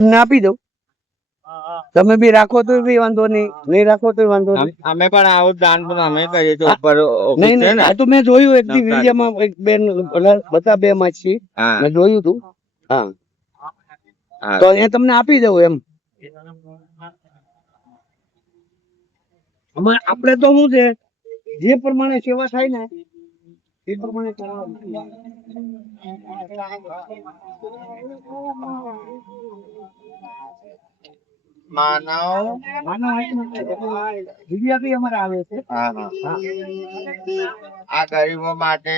આપી દઉં, તમે બી રાખો તો બી વાંધો નહીં, નહીં રાખો તો વાંધો નહીં. અમે પણ આવું દાન પણ અમે કરીએ છીએ ઉપર નહીં નહીં, આ તો મેં જોયું એક દી વિડીયોમાં, એક બેન બધા બે માં છીએ, મેં જોયું તું. હા, તો એ તમને આપી દઉં એમ. આપણે તો શું છે, જે પ્રમાણે સેવા થાય ને એ પ્રમાણે આ ગરીબો માટે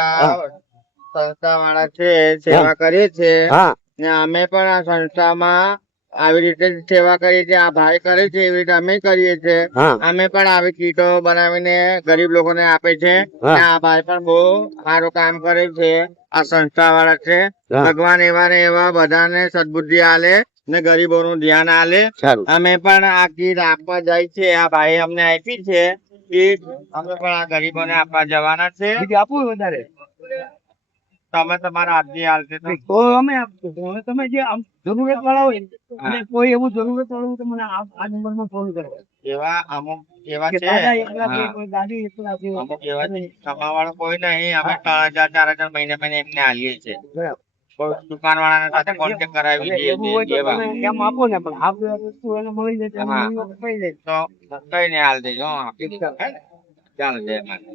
આ સંસ્થા વાળા છે સેવા કરીએ છે, ને અમે પણ આ સંસ્થામાં આવી રીતે સેવા કરીએ છીએ. આ ભાઈ કરે છે એવી રીતે અમે કરીએ છીએ. અમે પણ આવી કીટો બનાવીને ગરીબ લોકોને આપે છે. આ ભાઈ પણ બહુ સારું કામ કરે છે. આ સંસ્થા વાળા છે. ભગવાન એવા ને એવા બધાને સદબુદ્ધિ આલે ને ગરીબો નું ધ્યાન આલે. અમે પણ આ કીટ આપવા જાય છે. આ ભાઈ અમને આપી છે કીટ, અમે પણ આ ગરીબો ને આપવા જવાના છે. આપવું વધારે તમે તમારા હાથથી હાલશે તો અમે આપશું. તમે જે જરૂરત વાળા હોય અને કોઈ એવું જરૂરત વાળું તો મને આ નંબરમાં ફોન કરો. એવા અમુક એવા છે, અમુક એવા કમાવાળો કોઈ નહીં. અમે 3,000 4,000 મહિને એમને આલીએ છીએ. દુકાન વાળા સાથે કોન્ટેક્ટ કરાવી દઈએ છીએ. એમ આપો ને, પણ આ વસ્તુ એને મળી જાય તો કઈ ને હાલ દેજો. ચાલો જય માતા.